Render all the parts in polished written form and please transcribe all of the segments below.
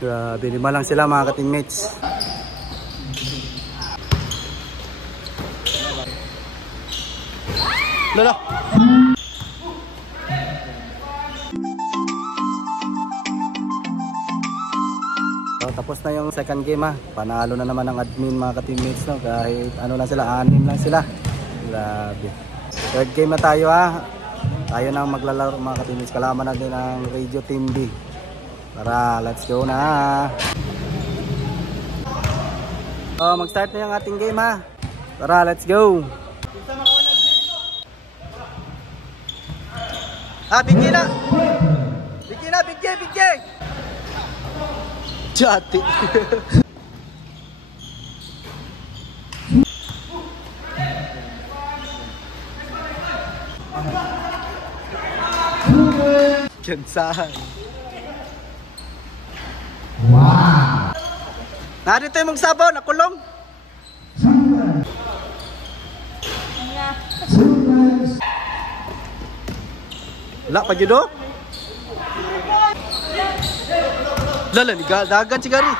Grabe, 5 lang sila mga ka-teammates. Lala. So, tapos na yung second game ha. Panalo na naman ang admin mga ka-teammates, no? Kahit ano lang sila, 6 lang sila. Grabe. Third game na tayo ha. Tayo na maglalaro mga ka-teammates. Kalaman natin ang Radio Team B. Tara, let's go na. So, mag-start na yung ating game ha. Tara, let's go. Bigyan na! Bigyan na! Bigyan! Jati! Kansahan! Wow! Narito yung magsabaw, nakulong! Wala pa judo? Lala, dagan si Gary.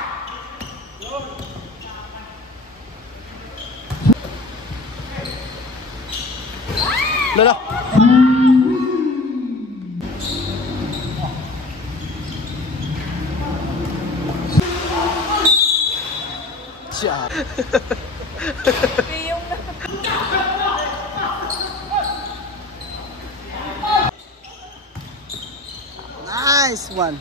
Lala. Siya. Nice one.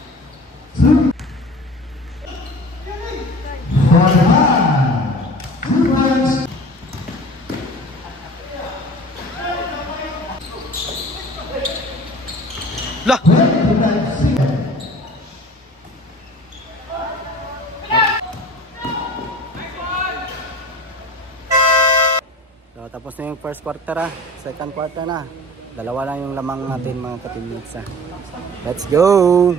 Lah. So, tapos na yung first quarter ha. Second quarter na. Dalawa lang yung lamang natin mga ka-teammates ha. Let's go!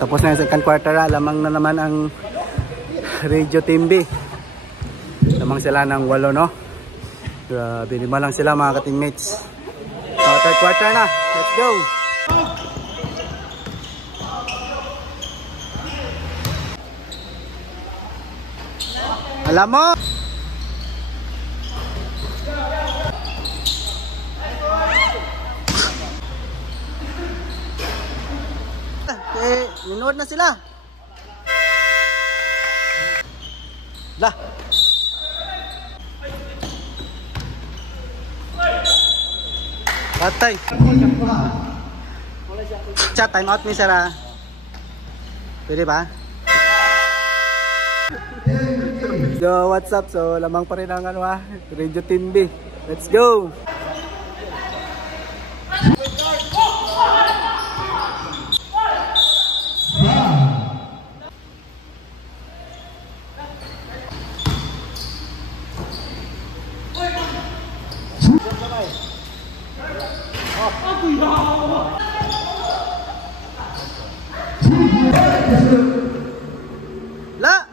Tapos na yung second quarter ha. Lamang na naman ang Radio Team B. Lamang sila ng 8 no. Grabe, 5 lang sila mga ka-teammates. Third quarter na. Let's go! Alam mo! Minuod na sila. Lah. Patay. Chat, time out ni Sarah. Pwede ba? So, what's up? So, lamang pa rin ang ano ha. Radio Team B. Let's go! La.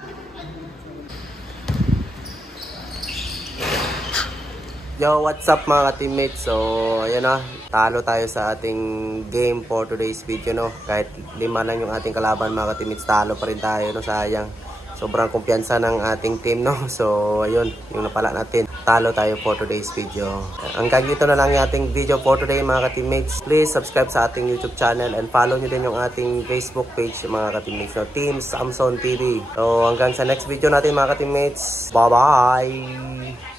Yo, what's up mga ka-teammates? So, ayan na, talo tayo sa ating game for today's video, no? Kahit 5 lang yung ating kalaban mga ka-teammates, talo pa rin tayo, no? Sayang. Sobrang kumpiyansa ng ating team, no? So, ayun, yung napala natin. natalo tayo for today's video. Hanggang dito na lang yung ating video for today mga ka-teammates. Please subscribe sa ating YouTube channel and follow nyo din yung ating Facebook page mga ka-teammates. So, Team Samson TV. So hanggang sa next video natin mga ka-teammates. Bye-bye!